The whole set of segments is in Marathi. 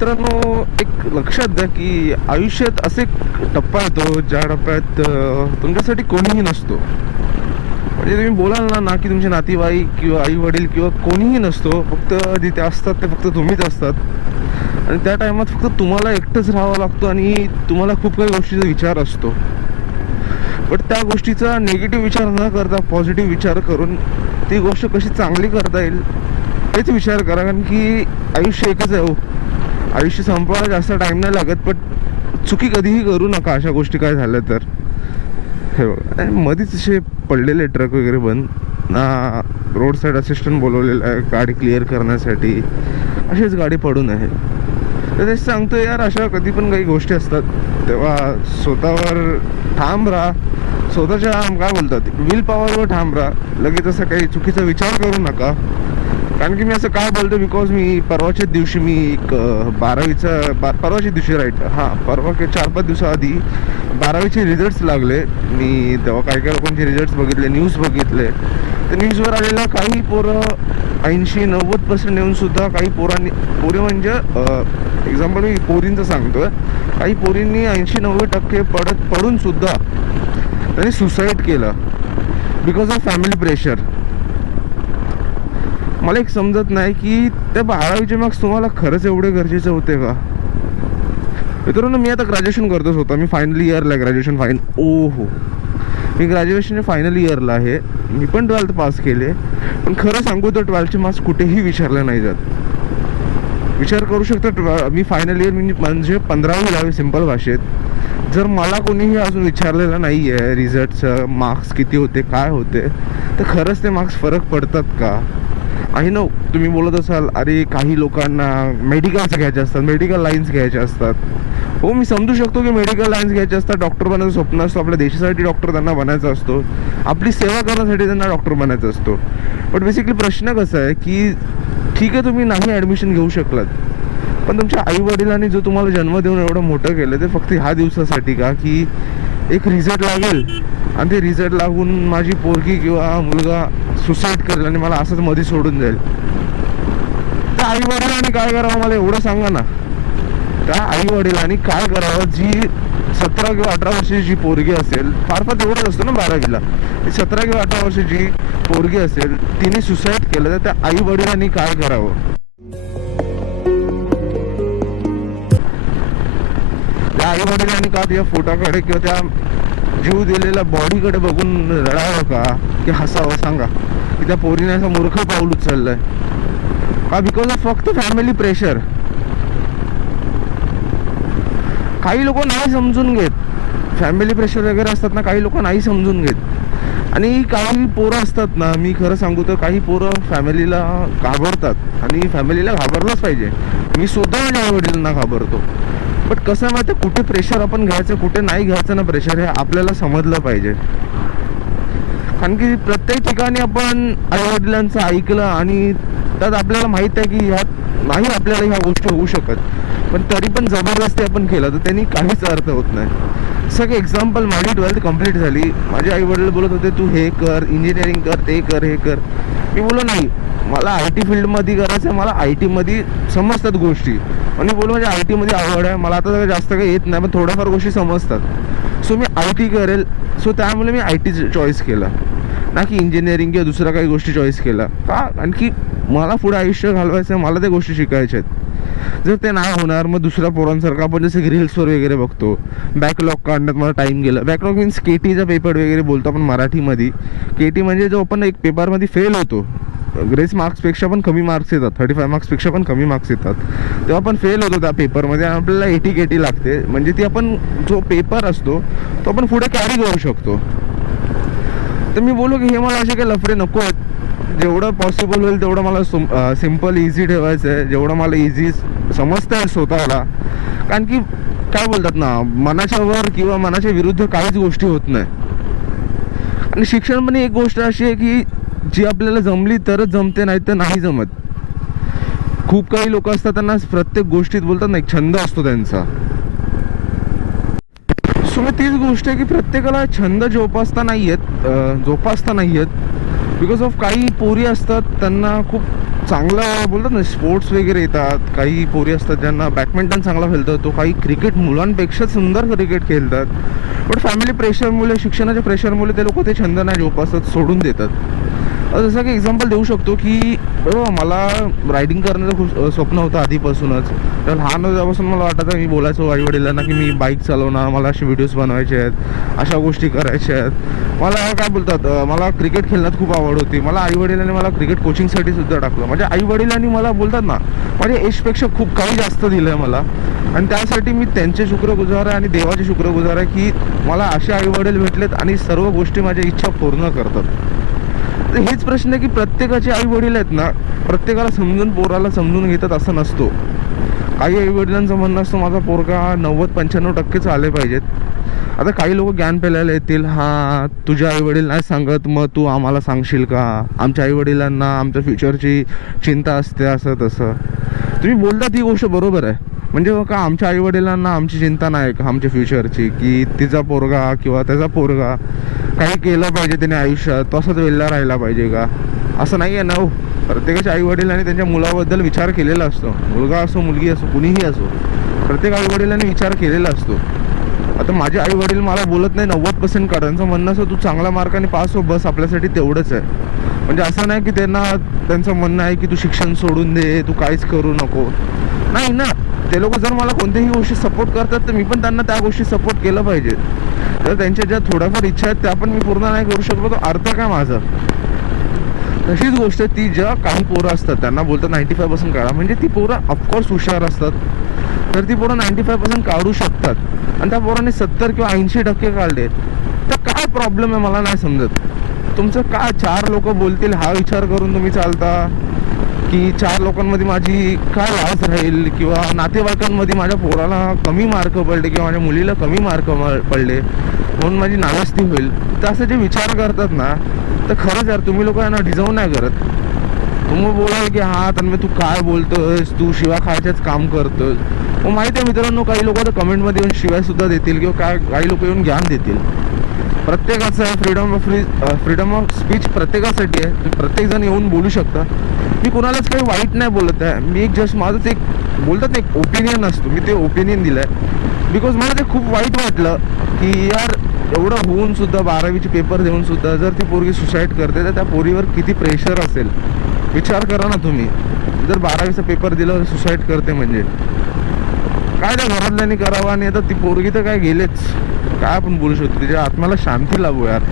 मित्रांनो एक लक्षात द्या की आयुष्यात असे टप्पा येतो ज्या टप्प्यात तुमच्यासाठी कोणीही नसतो. म्हणजे तुम्ही बोलाल ना ना की तुमचे नातेवाईक किंवा आई वडील किंवा कोणीही नसतो फक्त जिथे असतात ते फक्त तुम्हीच असतात. आणि त्या टायमात फक्त तुम्हाला एकटंच राहावं लागतो आणि तुम्हाला खूप काही गोष्टीचा विचार असतो. बट त्या गोष्टीचा निगेटिव्ह विचार न करता पॉझिटिव्ह विचार करून ती गोष्ट कशी चांगली करता येईल हेच विचार करा. कारण की आयुष्य एकच आहे हो. आयुष्य संपवायला जास्त टाईम नाही लागत पण चुकी कधीही करू नका अशा गोष्टी काय झाल्या तर. हे बघा मध्येच असे पडलेले ट्रक वगैरे बंद. ना रोड साईड असिस्टंट बोलवलेलं आहे गाडी क्लिअर करण्यासाठी. अशीच गाडी पडून आहे तर तेच सांगतो यार अशा कधी पण काही गोष्टी असतात. तेव्हा स्वतःवर ठाम राहा. स्वतःच्या काय बोलतात विल पॉवरवर ठाम राहा. लगेच असं काही चुकीचा विचार करू नका. कारण की मी असं काय बोलतो बिकॉज मी परवाच्याच दिवशी मी एक बारावीचा बा परवाच्या दिवशी राईट हां परवा किंवा चार पाच दिवसाआधी बारावीचे रिझल्ट्स लागले. मी तेव्हा काही काही लोकांचे रिझल्ट्स बघितले न्यूज बघितले. तर न्यूजवर आलेला काही पोरं ऐंशी नव्वद पर्सेंट येऊनसुद्धा काही पोरांनी पोरी म्हणजे एक्झाम्पल मी पोरींचं सांगतोय. काही पोरींनी ऐंशी नव्वद टक्के पडत पडूनसुद्धा त्यांनी सुसाईड केलं. बिकॉज ऑफ फॅमिली प्रेशर मला एक समजत नाही की त्या बारावीचे मार्क्स तुम्हाला खरंच एवढे गरजेचे होते का? मित्रांनो मी आता ग्रॅज्युएशन करतोच होता. मी फायनल इयरला ग्रॅज्युएशन फाईन ओ हो मी ग्रॅज्युएशन फायनल इयरला आहे. मी पण ट्वेल्थ पास केले. पण खरं सांगू तर ट्वेल्थचे मार्क्स कुठेही विचारले नाही जात. विचार करू शकतो ट्वे- मी फायनल इयर म्हणजे पंधरावी लावी सिंपल भाषेत. जर मला कोणीही अजून विचारलेलं नाही आहे रिझल्टचं मार्क्स किती होते काय होते तर खरंच ते मार्क्स फरक पडतात का? आहे ना तुम्ही बोलत असाल अरे काही लोकांना मेडिकल्स घ्यायचे असतात मेडिकल लाईन्स घ्यायचे असतात. हो मी समजू शकतो की मेडिकल लाईन्स घ्यायचे असतात डॉक्टर बनायचं स्वप्न असतो आपल्या देशासाठी डॉक्टर त्यांना बनायचा असतो. आपली सेवा करण्यासाठी त्यांना डॉक्टर बनायचा असतो. बट बेसिकली प्रश्न कसा आहे की ठीक आहे तुम्ही नाही ॲडमिशन घेऊ शकलात पण तुमच्या आई वडिलांनी जो तुम्हाला जन्म देऊन एवढं मोठं केलं ते फक्त ह्या दिवसासाठी का? की एक रिझल्ट लागेल. आणि ते रिझल्ट लागून माझी पोरगी किंवा मुलगा सुसाईड करेल आणि मला असंच मध्ये सोडून जाईल. त्या आई वडिलांनी काय करावं मला एवढं सांगा ना. त्या आई वडिलांनी काय करावं? जी सतरा किंवा अठरा वर्षाची जी पोरगी असेल फार फार तेवढंच असतो ना बारावीला. सतरा किंवा अठरा वर्षाची पोरगी असेल तिने सुसाईड केलं तर त्या आई वडिलांनी काय करावं? त्या आई वडिलांनी का त्या फोटोकडे किंवा त्या जीव दिलेल्या बॉडीकडे बघून रडावं का की हसावं सांगा. की त्या पोरीने असं मूर्ख पाऊल उचललंय. का? बिकॉज ऑफ फक्त फॅमिली प्रेशर काही लोक नाही समजून घेत. फॅमिली प्रेशर वगैरे असतात ना काही लोक नाही समजून घेत. आणि काही पोरं असतात ना मी खरं सांगू तर काही पोरं फॅमिलीला घाबरतात. आणि फॅमिलीला घाबरलंच पाहिजे. मी स्वतः माझ्या आई वडिलांना घाबरतो. बट कसं आहे माहिती कुठे प्रेशर आपण घ्यायचं कुठे नाही घ्यायचं ना प्रेशर हे आपल्याला समजलं पाहिजे. कारण की प्रत्येक ठिकाणी आपण आईवडिलांचं ऐकलं आणि त्यात आपल्याला माहीत आहे की ह्यात नाही आपल्याला ह्या गोष्टी होऊ शकत. पण तरी पण जबरदस्ती आपण केलं तर त्यांनी काहीच अर्थ होत नाही. सगळे एक्झाम्पल माझी ट्वेल्थ कंप्लीट झाली. माझे आई वडील बोलत होते तू हे कर इंजिनिअरिंग कर ते कर हे कर. मी बोललो नाही मला आय टी फील्डमध्ये करायचं मला आय टीमध्ये समजतात गोष्टी. आणि बोललो म्हणजे आय टीमध्ये आवड आहे. मला आता जास्त काही येत नाही पण थोड्याफार गोष्टी समजतात. सो मी आय टी करेल. सो त्यामुळे मी आय टी चॉईस केला. ना की इंजिनिअरिंग किंवा दुसऱ्या काही गोष्टी चॉईस केला का? आणखी मला पुढे आयुष्य घालवायचं आहे मला त्या गोष्टी शिकायच्या आहेत. जर ते नाही होणार मग दुसऱ्या पोरांसारखं आपण जसं की रील्सवर वगैरे बघतो. बॅकलॉग काढण्यात मला टाईम गेला. बॅकलॉग मीन्स के टीचा पेपर वगैरे बोलतो आपण मराठीमध्ये. के टी म्हणजे जो आपण एक पेपरमध्ये फेल होतो. ग्रेस मार्क्सपेक्षा पण कमी मार्क्स येतात. थर्टी फाय मार्क्सपेक्षा पण कमी मार्क्स येतात. तेव्हा आपण फेल होतो त्या पेपरमध्ये आपल्याला एटी केटी लागते. म्हणजे ती आपण जो पेपर असतो तो आपण पुढे कॅरी करू शकतो. तर मी बोलू की हे मला असे काही लफडे नको आहेत. जेवढं पॉसिबल होईल तेवढं मला सिंपल इझी ठेवायचं आहे जेवढं मला इझी समजतं आहे स्वतःला. कारण की काय बोलतात ना मनाच्या वर किंवा मनाच्या विरुद्ध काहीच गोष्टी होत नाही. आणि शिक्षण पण एक गोष्ट अशी आहे की जी आपल्याला जमली तरच जमते नाही तर नाही जमत. खूप काही लोक असतात त्यांना प्रत्येक गोष्टीत बोलतात ना एक छंद असतो त्यांचा. सो तीच गोष्ट आहे की प्रत्येकाला छंद जोपासता नाही आहेत जोपासता नाही आहेत बिकॉज ऑफ काही पोरी असतात त्यांना खूप चांगला बोलतात ना स्पोर्ट्स वगैरे येतात. काही पोरी असतात ज्यांना बॅडमिंटन चांगला खेळतो तो काही क्रिकेट मुलांपेक्षा सुंदर क्रिकेट खेळतात. पण फॅमिली प्रेशरमुळे शिक्षणाच्या प्रेशरमुळे ते लोक ते छंद नाही जोपासत सोडून देतात. जसं की एक्झाम्पल देऊ शकतो की हो, मला रायडिंग करण्याचं खूप स्वप्न होतं आधीपासूनच. तर लहान होत्यापासून मला वाटायचं मी बोलायचो आईवडिलांना की मी बाईक चालवणार मला असे व्हिडिओज बनवायचे आहेत अशा गोष्टी करायच्या आहेत. मला काय बोलतात मला क्रिकेट खेळण्यात खूप आवड होती. मला आईवडिलांनी मला क्रिकेट कोचिंगसाठी सुद्धा टाकलं. माझ्या आईवडिलांनी मला बोलतात ना माझ्या एजपेक्षा खूप काही जास्त दिलं आहे मला. आणि त्यासाठी मी त्यांचे शुक्रगुजार आहे आणि देवाचे शुक्रगुजार आहे की मला असे आईवडील भेटलेत आणि सर्व गोष्टी माझ्या इच्छा पूर्ण करतात. हेच प्रश्न आहे की प्रत्येकाचे आई वडील आहेत ना प्रत्येकाला समजून पोराला समजून घेतात असं नसतो. काही आई वडिलांचं म्हणणं असतं माझा पोरगा नव्वद पंच्याण्णव टक्केच आले पाहिजेत. आता काही लोक ज्ञान पेलायला येतील हा तुझे आई वडील नाही सांगत मग तू आम्हाला सांगशील का? आमच्या आई वडिलांना आमच्या फ्युचरची चिंता असते असं तसं. तुम्ही बोलता ती गोष्ट बरोबर आहे. म्हणजे का आमच्या आई वडिलांना आमची चिंता नाही का आमच्या फ्युचरची की तिचा पोरगा किंवा त्याचा पोरगा काही केलं पाहिजे त्याने आयुष्यात तसंच वेळला राहिला पाहिजे का? असं नाही आहे ना हो. प्रत्येकाच्या आईवडिलांनी त्यांच्या मुलाबद्दल विचार केलेला असतो. मुलगा असो मुलगी असो कुणीही असो प्रत्येक आईवडिलांनी विचार केलेला असतो. आता माझे आई वडील मला बोलत नाही नव्वद पर्सेंट काढ त्यांचं म्हणणं असं तू चांगल्या मार्काने पास हो बस आपल्यासाठी तेवढंच आहे. म्हणजे असं नाही की त्यांना त्यांचं म्हणणं आहे की तू शिक्षण सोडून दे तू काहीच करू नको. नाही ना. ते लोक जर मला कोणत्याही गोष्टी सपोर्ट करतात तर मी पण त्यांना त्या गोष्टी सपोर्ट केलं पाहिजे. तर त्यांच्या ज्या थोड्याफार इच्छा आहेत त्या पण मी पूर्ण नाही करू शकलो तर अर्थ काय माझा? तशीच गोष्ट ती ज्या काही पोरं असतात त्यांना बोलतात नाईन्टी फाय पर्सेंट काढा. म्हणजे ती पोरं ऑफकोर्स हुशार असतात तर ती पोरं नाईन्टी फाय पर्सेंट काढू शकतात. आणि त्या पोरांनी सत्तर किंवा ऐंशी टक्के काढले तर काय प्रॉब्लेम आहे मला नाही समजत. तुमचं का चार लोक बोलतील हा विचार करून तुम्ही चालता? की चार लोकांमध्ये माझी काय लाज राहील? किंवा नातेवाईकांमध्ये माझ्या पोराला कमी मार्क पडले किंवा माझ्या मुलीला कमी मार्क पडले? म्हणून माझी नाराजती होईल. तर असं जे विचार करतात ना तर खरंच यार तुम्ही लोक यांना डिझर्व नाही करत. तुम्ही बोलाल की हा तर तू काय बोलतोस तू शिवा खायचेच काम करतोस मग माहिती आहे मित्रांनो काही लोक तर कमेंटमध्ये येऊन शिवाय सुद्धा देतील किंवा काय काही लोक येऊन ज्ञान देतील. प्रत्येकाचं freedom of free freedom of speech प्रत्येकासाठी आहे. तुम्ही प्रत्येकजण येऊन बोलू शकता. मी कोणालाच काही वाईट नाही बोलत आहे. मी एक जस्ट माझंच एक बोलतात ना एक ओपिनियन असतो. मी ते ओपिनियन दिलं आहे बिकॉज मला ते खूप वाईट वाटलं की यार एवढं होऊन सुद्धा बारावीचे पेपर देऊन सुद्धा जर ती पोरगी सुसाईड करते तर त्या पोरीवर किती प्रेशर असेल? विचार करा ना तुम्ही. जर बारावीचा पेपर दिला सुसाईड करते म्हणजे. काय त्या घरातल्यानी करावं आणि आता ती पोरगी तर काय गेलेच. काय आपण बोलू शकतो? तिच्या आत्म्याला शांती लाभू यार.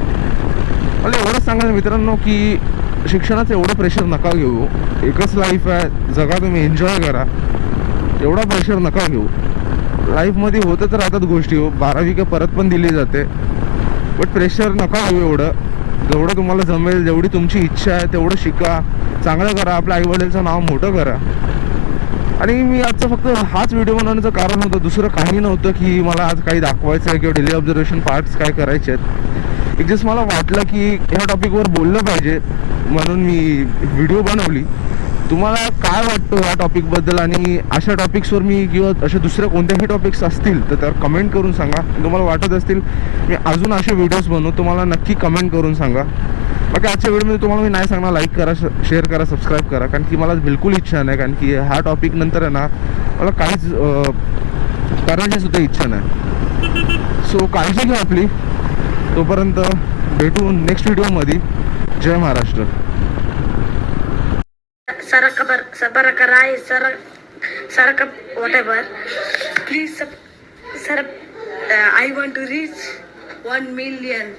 मला एवढंच सांगायचं मित्रांनो की शिक्षणाचं एवढं प्रेशर नका घेऊ. एकच लाईफ आहे. जगा तुम्ही एन्जॉय करा. एवढा प्रेशर नका घेऊ. लाईफमध्ये होतच राहतात गोष्टी. हो बारावी का परत पण दिली जाते. बट प्रेशर नका हवं एवढं. जेवढं तुम्हाला जमेल जेवढी तुमची इच्छा आहे तेवढं शिका. चांगलं करा. आपल्या आईवडिलांचं नाव मोठं करा. आणि मी आजचं फक्त हाच व्हिडिओ बनवण्याचं कारण होतं. दुसरं काही नव्हतं की मला आज काही दाखवायचं आहे किंवा डेली ऑब्झर्वेशन पार्ट्स काय करायचे आहेत. एक जस्ट मला वाटलं की ह्या टॉपिकवर बोललं पाहिजे. म्हणून मी व्हिडिओ बनवली. तुम्हाला काय वाटतं ह्या टॉपिकबद्दल आणि अशा टॉपिक्सवर मी किंवा अशा दुसऱ्या कोणत्याही टॉपिक्स असतील तर त्यावर कमेंट करून सांगा. तुम्हाला वाटत असतील मी अजून असे व्हिडिओज बनवू तुम्हाला नक्की कमेंट करून सांगा. बाकी आजच्या व्हिडिओमध्ये तुम्हाला मी नाही सांगणार लाईक करा शेअर करा सबस्क्राईब करा. कारण की मला बिलकुल इच्छा नाही कारण की ह्या टॉपिक नंतर आहे ना मला काहीच अं, सुद्धा इच्छा नाही. सो काळजी घ्या आपली. तोपर्यंत भेटू नेक्स्ट व्हिडिओमध्ये जय Maharashtra. Saraka bar, Sabarakarai, Sarak, Saraka, whatever. Please, sub, uh, I want to reach one million.